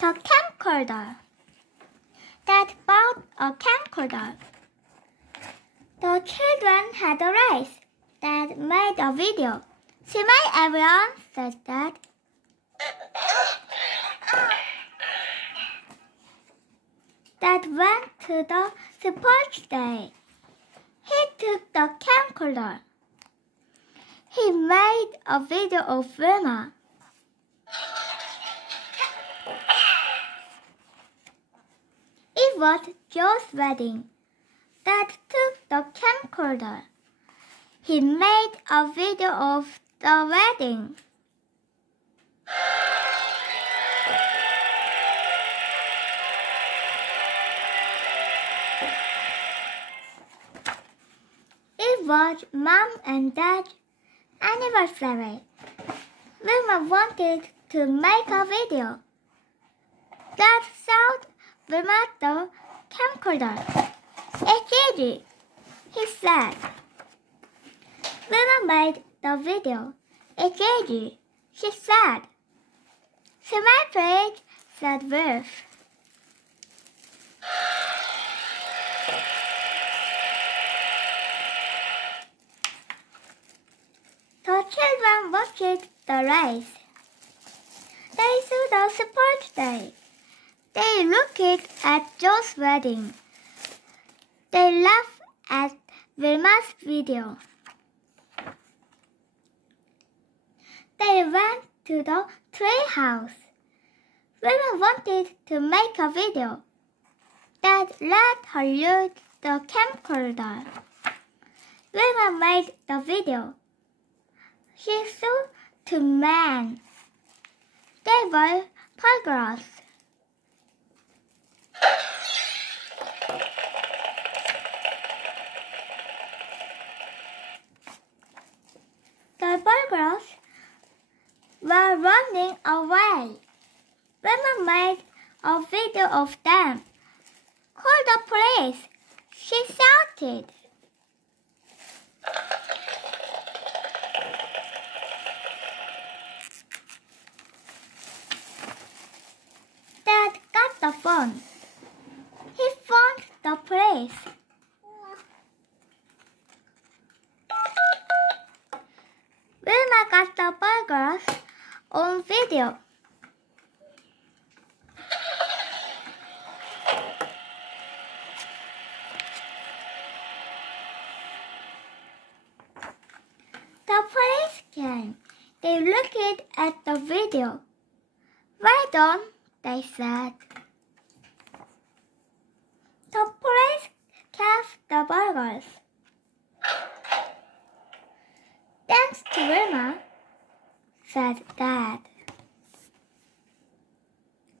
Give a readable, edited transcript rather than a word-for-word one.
The camcorder. Dad bought a camcorder. The children had a race. Dad made a video. Smile, everyone, said Dad. Dad went to the sports day. He took the camcorder. He made a video of Wilma. It was Joe's wedding. Dad took the camcorder. He made a video of the wedding. It was Mom and Dad's anniversary. Wilma wanted to make a video. Dad showed Wilma the camcorder. It's easy, he said. Wilma made the video. It's easy, she said. Smile, please, said Wilf. The children watched the race. They saw the sports day. They looked at Joe's wedding. They laughed at Wilma's video. They went to the tree house. Wilma wanted to make a video. Dad let her use the camcorder. Wilma made the video. She saw two men. They were burglars. The burglars were running away. Wilma made a video of them. Call the police, she shouted. Dad got the phone. He phoned the police. Wilma got the burglars on video. The police came. They looked at the video. Right on, they said. The police caught the burglars. Thanks to Wilma, said Dad.